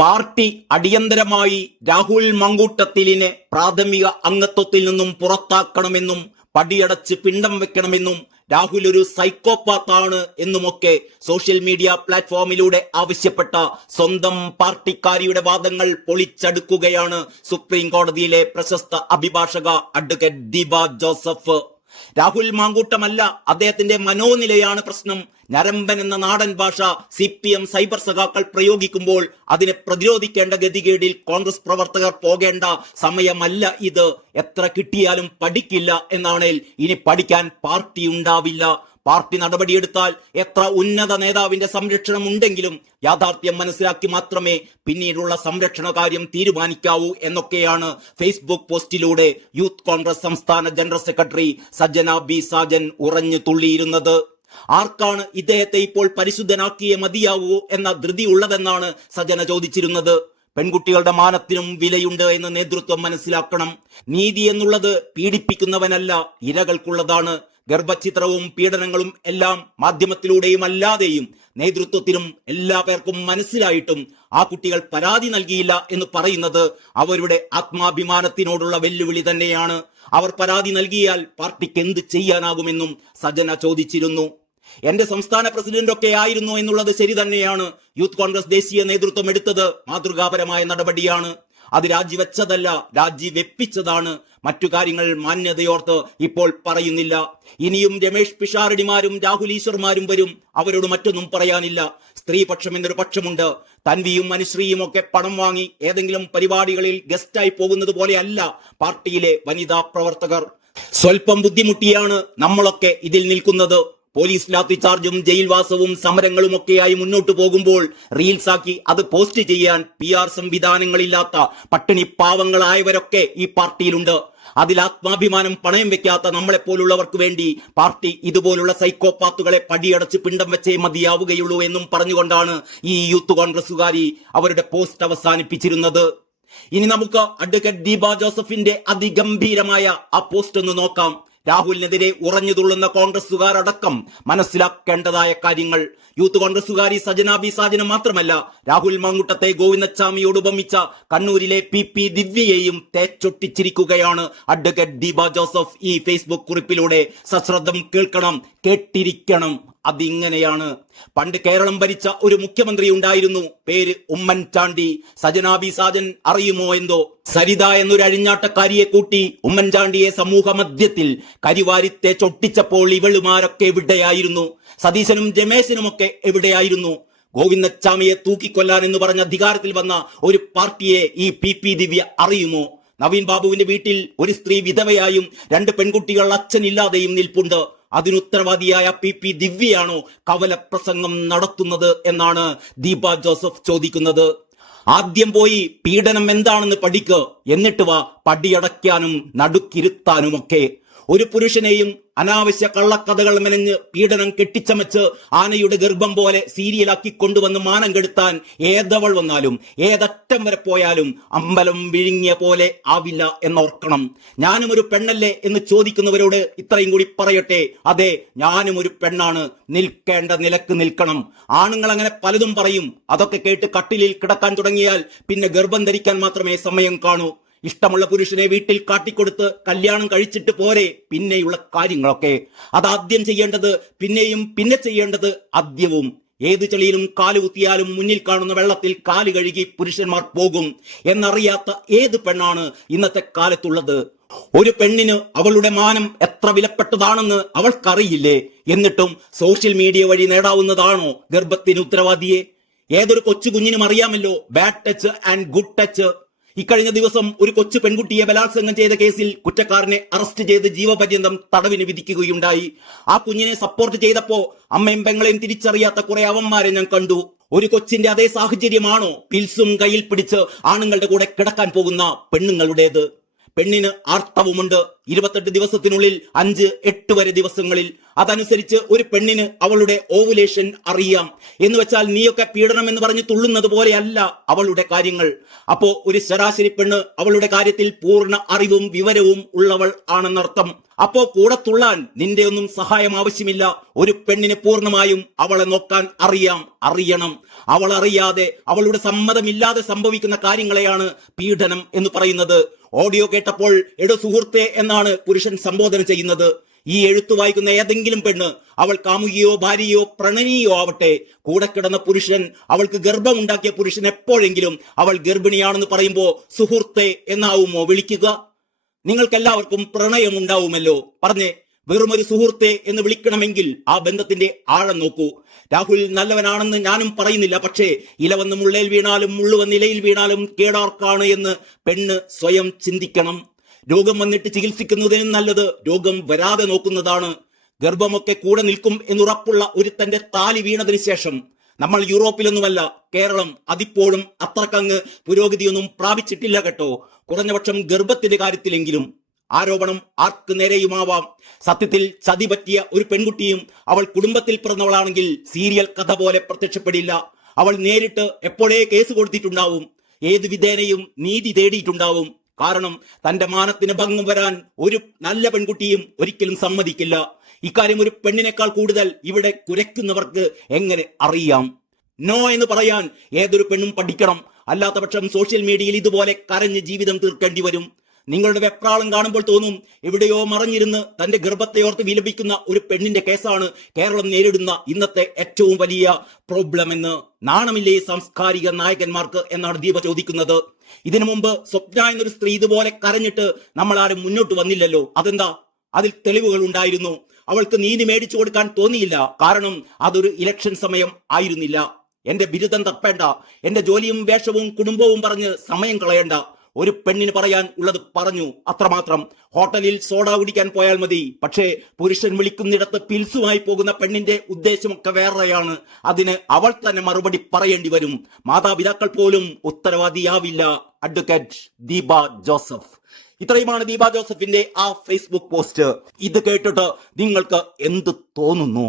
Party അടിയന്തരമായി രാഹുൽ മങ്കൂട്ടത്തിലിനെ പ്രാഥമിക അംഗത്വത്തിൽ നിന്നും പുറത്താക്കണമെന്നും പടിയടച്ച് പിണ്ടം വെക്കണമെന്നും രാഹുൽ ഒരു സൈക്കോപാത്താണ് എന്നുമൊക്കെ സോഷ്യൽ മീഡിയ പ്ലാറ്റ്ഫോമിലൂടെ ആവശ്യപ്പെട്ട സ്വന്തം പാർട്ടിക്കാരിയുടെ വാദങ്ങൾ പൊളിച്ചടുക്കുകയാണ് സുപ്രീം കോടതിയിലെ പ്രശസ്ത അഭിഭാഷക അഡ്വക്കേറ്റ് ദീപ ജോസഫ്. രാഹുൽ മാങ്കൂട്ടമല്ല, അദ്ദേഹത്തിന്റെ മനോനിലയാണ് പ്രശ്നം. ഞരമ്പൻ എന്ന നാടൻ ഭാഷ CPM സൈബർ സഖാക്കൾ പ്രയോഗിക്കുമ്പോൾ അതിനെ പ്രതിരോധിക്കേണ്ട ഗതികേടിൽ കോൺഗ്രസ് പ്രവർത്തകർ പോകേണ്ട സമയമല്ല ഇത്. എത്ര കിട്ടിയാലും പഠിക്കില്ല എന്നാണേൽ ഇനി പഠിക്കാൻ പാർട്ടി ഉണ്ടാവില്ല. പാർട്ടി നടപടിയെടുത്താൽ എത്ര ഉന്നത നേതാവിന്റെ സംരക്ഷണം ഉണ്ടെങ്കിലും യാഥാർത്ഥ്യം മനസ്സിലാക്കി മാത്രമേ പിന്നീടുള്ള സംരക്ഷണ കാര്യം തീരുമാനിക്കാവൂ എന്നൊക്കെയാണ് ഫേസ്ബുക്ക് പോസ്റ്റിലൂടെ യൂത്ത് കോൺഗ്രസ് സംസ്ഥാന ജനറൽ സെക്രട്ടറി സജ്ജന ബി സാജൻ ഉറഞ്ഞു തുള്ളിയിരുന്നത്. ആർക്കാണ് ഇദ്ദേഹത്തെ ഇപ്പോൾ പരിശുദ്ധനാക്കിയേ മതിയാവൂ എന്ന ധൃതി ഉള്ളതെന്നാണ് സജ്ജന ചോദിച്ചിരുന്നത്. പെൺകുട്ടികളുടെ മാനത്തിനും വിലയുണ്ട് എന്ന് നേതൃത്വം മനസ്സിലാക്കണം. നീതി എന്നുള്ളത് പീഡിപ്പിക്കുന്നവനല്ല, ഇരകൾക്കുള്ളതാണ്. ഗർഭചിത്രവും പീഡനങ്ങളും എല്ലാം മാധ്യമത്തിലൂടെയും അല്ലാതെയും നേതൃത്വത്തിനും എല്ലാ പേർക്കും മനസ്സിലായിട്ടും ആ കുട്ടികൾ പരാതി നൽകിയില്ല എന്ന് പറയുന്നത് അവരുടെ ആത്മാഭിമാനത്തിനോടുള്ള വെല്ലുവിളി തന്നെയാണ്. അവർ പരാതി നൽകിയാൽ പാർട്ടിക്ക് എന്ത് ചെയ്യാനാകുമെന്നും സജ്ജന ചോദിച്ചിരുന്നു. എന്റെ സംസ്ഥാന പ്രസിഡന്റൊക്കെ ആയിരുന്നു എന്നുള്ളത് ശരി തന്നെയാണ്. യൂത്ത് കോൺഗ്രസ് ദേശീയ നേതൃത്വം എടുത്തത് മാതൃകാപരമായ നടപടിയാണ്. അത് രാജിവെച്ചതല്ല, രാജിവെപ്പിച്ചതാണ്. മറ്റു കാര്യങ്ങൾ മാന്യതയോർത്ത് ഇപ്പോൾ പറയുന്നില്ല. ഇനിയും രമേഷ് പിഷാരടിമാരും രാഹുൽ ഈശ്വർമാരും വരും. അവരോട് മറ്റൊന്നും പറയാനില്ല. സ്ത്രീപക്ഷം എന്നൊരു പക്ഷമുണ്ട്. തൻവിയും അനുശ്രീയും ഒക്കെ പണം വാങ്ങി ഏതെങ്കിലും പരിപാടികളിൽ ഗസ്റ്റായി പോകുന്നത് പോലെയല്ല പാർട്ടിയിലെ വനിതാ പ്രവർത്തകർ. സ്വല്പം ബുദ്ധിമുട്ടിയാണ് നമ്മളൊക്കെ ഇതിൽ നിൽക്കുന്നത്. പോലീസ് ലാത്തിചാർജും ജയിൽവാസവും സമരങ്ങളും ഒക്കെയായി മുന്നോട്ട് പോകുമ്പോൾ റീൽസാക്കി അത് പോസ്റ്റ് ചെയ്യാൻ PR സംവിധാനങ്ങളില്ലാത്ത പട്ടിണി പാവങ്ങളായവരൊക്കെ ഈ പാർട്ടിയിലുണ്ട്. അതിൽ ആത്മാഭിമാനം പണയം വെക്കാത്ത നമ്മളെപ്പോലുള്ളവർക്ക് വേണ്ടി പാർട്ടി ഇതുപോലുള്ള സൈക്കോപാത്തുകളെ പടിയടച്ച് പിണ്ടം വെച്ചേ മതിയാവുകയുള്ളൂ എന്നും പറഞ്ഞുകൊണ്ടാണ് ഈ യൂത്ത് കോൺഗ്രസുകാരി അവരുടെ പോസ്റ്റ് അവസാനിപ്പിച്ചിരുന്നത്. ഇനി നമുക്ക് അഡ്വക്കേറ്റ് ദീപ ജോസഫിന്റെ അതിഗംഭീരമായ ആ പോസ്റ്റ് ഒന്ന് നോക്കാം. രാഹുലിനെതിരെ ഉറഞ്ഞു തുള്ളുന്ന കോൺഗ്രസുകാരടക്കം മനസ്സിലാക്കേണ്ടതായ കാര്യങ്ങൾ. യൂത്ത് കോൺഗ്രസുകാരി സജന ബി സാജന മാത്രമല്ല, രാഹുൽ മാങ്കൂട്ടത്തെ ഗോവിന്ദച്ചാമിയോട് ഉപമിച്ച കണ്ണൂരിലെ PP ദിവ്യയെയും തേച്ചൊട്ടിച്ചിരിക്കുകയാണ് അഡ്വക്കേറ്റ് ദീപ ജോസഫ് ഈ ഫേസ്ബുക്ക് കുറിപ്പിലൂടെ. സശ്രദ്ധം കേൾക്കണം, കേട്ടിരിക്കണം. അതിങ്ങനെയാണ്. പണ്ട് കേരളം ഭരിച്ച ഒരു മുഖ്യമന്ത്രി ഉണ്ടായിരുന്നു, പേര് ഉമ്മൻചാണ്ടി. സജന ബി സാജൻ അറിയുമോ എന്തോ? സരിത എന്നൊരു അഴിഞ്ഞാട്ടക്കാരിയെ കൂട്ടി ഉമ്മൻചാണ്ടിയെ സമൂഹ മധ്യത്തിൽ കരിവാരിത്തെ ചൊട്ടിച്ചപ്പോൾ ഇവളുമാരൊക്കെ എവിടെയായിരുന്നു? സതീശനും രമേശനുമൊക്കെ എവിടെയായിരുന്നു? ഗോവിന്ദച്ചാമിയെ തൂക്കിക്കൊല്ലാൻ എന്ന് പറഞ്ഞ അധികാരത്തിൽ വന്ന ഒരു പാർട്ടിയെ ഈ PP ദിവ്യ അറിയുമോ? നവീൻ ബാബുവിന്റെ വീട്ടിൽ ഒരു സ്ത്രീ വിധവയായും 2 പെൺകുട്ടികൾ അച്ഛനില്ലാതെയും നിൽപ്പുണ്ട്. അതിനുത്തരവാദിയായ PP ദിവ്യയാണോ കവലപ്രസംഗം നടത്തുന്നത് എന്നാണ് ദീപ ജോസഫ് ചോദിക്കുന്നത്. ആദ്യം പോയി പീഡനം എന്താണെന്ന് പഠിക്ക്, എന്നിട്ട് വാ പടിയടയ്ക്കാനും നടുക്കിരുത്താനുമൊക്കെ. ഒരു പുരുഷനെയും അനാവശ്യ കള്ളക്കഥകൾ മെനഞ്ഞ് പീഡനം കെട്ടിച്ചമച്ച് ആനയുടെ ഗർഭം പോലെ സീരിയലാക്കി കൊണ്ടുവന്ന് മാനം കെടുത്താൻ ഏതവൾ വന്നാലും ഏതറ്റം വരെ പോയാലും അമ്പലം വിഴുങ്ങിയ പോലെ ആവില്ല എന്നോർക്കണം. ഞാനും ഒരു പെണ്ണല്ലേ എന്ന് ചോദിക്കുന്നവരോട് ഇത്രയും കൂടി പറയട്ടെ, അതെ, ഞാനും ഒരു പെണ്ണാണ്. നിൽക്കേണ്ട നിലക്ക് നിൽക്കണം. ആണുങ്ങൾ അങ്ങനെ പലതും പറയും. അതൊക്കെ കേട്ട് കട്ടിലിൽ കിടക്കാൻ തുടങ്ങിയാൽ പിന്നെ ഗർഭം ധരിക്കാൻ മാത്രമേ സമയം കാണൂ. ഇഷ്ടമുള്ള പുരുഷനെ വീട്ടിൽ കാട്ടിക്കൊടുത്ത് കല്യാണം കഴിച്ചിട്ട് പോരെ പിന്നെയുള്ള കാര്യങ്ങളൊക്കെ. അതാദ്യം ചെയ്യേണ്ടത്, പിന്നെയും പിന്നെ ചെയ്യേണ്ടത് ആദ്യവും. ഏത് ചെളിയിലും കാലുകുത്തിയാലും മുന്നിൽ കാണുന്ന വെള്ളത്തിൽ കാല് കഴുകി പുരുഷന്മാർ പോകും എന്നറിയാത്ത ഏത് പെണ്ണാണ് ഇന്നത്തെ കാലത്തുള്ളത്? ഒരു പെണ്ണിന് അവളുടെ മാനം എത്ര വിലപ്പെട്ടതാണെന്ന് അവൾക്കറിയില്ലേ? എന്നിട്ടും സോഷ്യൽ മീഡിയ വഴി നേടാവുന്നതാണോ ഗർഭത്തിന് ഉത്തരവാദിയെ? ഏതൊരു കൊച്ചു കുഞ്ഞിനും അറിയാമല്ലോ bad touch and good touch. ഇക്കഴിഞ്ഞ ദിവസം ഒരു കൊച്ചു പെൺകുട്ടിയെ ബലാത്സംഗം ചെയ്ത കേസിൽ കുറ്റക്കാരനെ അറസ്റ്റ് ചെയ്ത് ജീവപര്യന്തം തടവിന് വിധിക്കുകയുണ്ടായി. ആ കുഞ്ഞിനെ സപ്പോർട്ട് ചെയ്തപ്പോ അമ്മയും പെങ്ങളെയും തിരിച്ചറിയാത്ത കുറെ അവന്മാരെ ഞാൻ കണ്ടു. ഒരു കൊച്ചിന്റെ അതേ സാഹചര്യമാണോ പിൽസും കയ്യിൽ പിടിച്ച് ആണുങ്ങളുടെ കൂടെ കിടക്കാൻ പോകുന്ന പെണ്ണുങ്ങളുടേത്? പെണ്ണിന് ആർത്തവമുണ്ട് 28 ദിവസത്തിനുള്ളിൽ 5-8 വരെ ദിവസങ്ങളിൽ. അതനുസരിച്ച് ഒരു പെണ്ണിന് അവളുടെ ഓവുലേഷൻ അറിയാം. എന്ന് വെച്ചാൽ നീയൊക്കെ പീഡനം എന്ന് പറഞ്ഞ് തുള്ളുന്നത് പോലെയല്ല അവളുടെ കാര്യങ്ങൾ. അപ്പോ ഒരു ശരാശരി പെണ്ണ് അവളുടെ കാര്യത്തിൽ പൂർണ്ണ അറിവും വിവരവും ഉള്ളവൾ ആണെന്നർത്ഥം. അപ്പോ കൂടെ തുള്ളാൻ നിന്റെ ഒന്നും സഹായം ആവശ്യമില്ല. ഒരു പെണ്ണിന് പൂർണ്ണമായും അവളെ നോക്കാൻ അറിയണം. അവൾ അറിയാതെ, അവളുടെ സമ്മതമില്ലാതെ സംഭവിക്കുന്ന കാര്യങ്ങളെയാണ് പീഡനം എന്ന് പറയുന്നത്. ഓഡിയോ കേട്ടപ്പോൾ എടോ സുഹൃത്തെ എന്നാണ് പുരുഷൻ സംബോധന ചെയ്യുന്നത്. ഈ എഴുത്തു വായിക്കുന്ന ഏതെങ്കിലും പെണ്ണ്, അവൾ കാമുകിയോ ഭാര്യയോ പ്രണയിയോ ആവട്ടെ, കൂടെ കിടന്ന പുരുഷൻ, അവൾക്ക് ഗർഭമുണ്ടാക്കിയ പുരുഷൻ എപ്പോഴെങ്കിലും അവൾ ഗർഭിണിയാണെന്ന് പറയുമ്പോ സുഹൃത്തെ എന്നാവുമോ വിളിക്കുക? നിങ്ങൾക്കെല്ലാവർക്കും പ്രണയമുണ്ടാവുമല്ലോ. പറഞ്ഞേ, വെറുമൊരു സുഹൃത്തെ എന്ന് വിളിക്കണമെങ്കിൽ ആ ബന്ധത്തിന്റെ ആഴം നോക്കൂ. രാഹുൽ നല്ലവനാണെന്ന് ഞാനും പറയുന്നില്ല. പക്ഷേ ഇല വന്ന് മുള്ളയിൽ വീണാലും മുള്ളു വന്ന് ഇലയിൽ വീണാലും കേടാർക്കാണ് എന്ന് പെണ്ണ് സ്വയം ചിന്തിക്കണം. രോഗം വന്നിട്ട് ചികിത്സിക്കുന്നതിനും നല്ലത് രോഗം വരാതെ നോക്കുന്നതാണ്. ഗർഭമൊക്കെ കൂടെ നിൽക്കും എന്നുറപ്പുള്ള ഒരുത്തന്റെ താലി വീണതിന് ശേഷം, നമ്മൾ യൂറോപ്പിലൊന്നുമല്ല, കേരളം അതിപ്പോഴും അത്രക്കങ്ങ് പുരോഗതിയൊന്നും പ്രാപിച്ചിട്ടില്ല കേട്ടോ. കുറഞ്ഞപക്ഷം ഗർഭത്തിന്റെ കാര്യത്തിലെങ്കിലും. ആരോപണം ആർക്ക് നേരെയുമാവാം. സത്യത്തിൽ ചതി പറ്റിയ ഒരു പെൺകുട്ടിയും അവൾ കുടുംബത്തിൽ പിറന്നവളാണെങ്കിൽ സീരിയൽ കഥ പോലെ പ്രത്യക്ഷപ്പെടില്ല. അവൾ നേരിട്ട് എപ്പോഴേ കേസ് കൊടുത്തിട്ടുണ്ടാവും. ഏത് വിധേനയും നീതി തേടിയിട്ടുണ്ടാവും. കാരണം തന്റെ മാനത്തിന് ഭംഗം വരാൻ ഒരു നല്ല പെൺകുട്ടിയും ഒരിക്കലും സമ്മതിക്കില്ല. ഇക്കാര്യം ഒരു പെണ്ണിനേക്കാൾ കൂടുതൽ ഇവിടെ കുരയ്ക്കുന്നവർക്ക് എങ്ങനെ അറിയാം? നോ എന്ന് പറയാൻ ഏതൊരു പെണ്ണും പഠിക്കണം. അല്ലാത്ത പക്ഷം സോഷ്യൽ മീഡിയയിൽ ഇതുപോലെ കരഞ്ഞ് ജീവിതം തീർക്കേണ്ടി വരും. നിങ്ങളുടെ വെപ്രാളം കാണുമ്പോൾ തോന്നും, എവിടെയോ മറഞ്ഞിരുന്ന് തന്റെ ഗർഭത്തെയോർത്ത് വിലപിക്കുന്ന ഒരു പെണ്ണിന്റെ കേസാണ് കേരളം നേരിടുന്ന ഇന്നത്തെ ഏറ്റവും വലിയ പ്രോബ്ലം എന്ന്. നാണമില്ലേ സാംസ്കാരിക നായകന്മാർക്ക് എന്നാണ് ദീപ ചോദിക്കുന്നത്. ഇതിനു മുമ്പ് സ്വപ്ന എന്നൊരു സ്ത്രീ ഇതുപോലെ കരഞ്ഞിട്ട് നമ്മൾ ആരും മുന്നോട്ട് വന്നില്ലല്ലോ. അതെന്താ? അതിൽ തെളിവുകൾ ഉണ്ടായിരുന്നു. അവൾക്ക് നീതി മേടിച്ചു കൊടുക്കാൻ തോന്നിയില്ല. കാരണം അതൊരു ഇലക്ഷൻ സമയം ആയിരുന്നില്ല. എന്റെ ബിരുദം തപ്പേണ്ട, എന്റെ ജോലിയും വേഷവും കുടുംബവും പറഞ്ഞ് സമയം കളയണ്ട. ഒരു പെണ്ണിന് പറയാൻ ഉള്ളത് പറഞ്ഞു, അത്രമാത്രം. ഹോട്ടലിൽ സോഡ കുടിക്കാൻ പോയാൽ മതി. പക്ഷേ പുരുഷൻ വിളിക്കുന്നിടത്ത് പിൽസുമായി പോകുന്ന പെണ്ണിന്റെ ഉദ്ദേശമൊക്കെ വേറെയാണ്. അതിന് അവൾ തന്നെ മറുപടി പറയേണ്ടി വരും. മാതാപിതാക്കൾ പോലും ഉത്തരവാദിയാവില്ല. Advocate Deepa Joseph. ഇത്രയുമാണ് ദീപ ജോസഫിന്റെ ആ ഫേസ്ബുക്ക് പോസ്റ്റ്. ഇത് കേട്ടിട്ട് നിങ്ങൾക്ക് എന്ത് തോന്നുന്നു?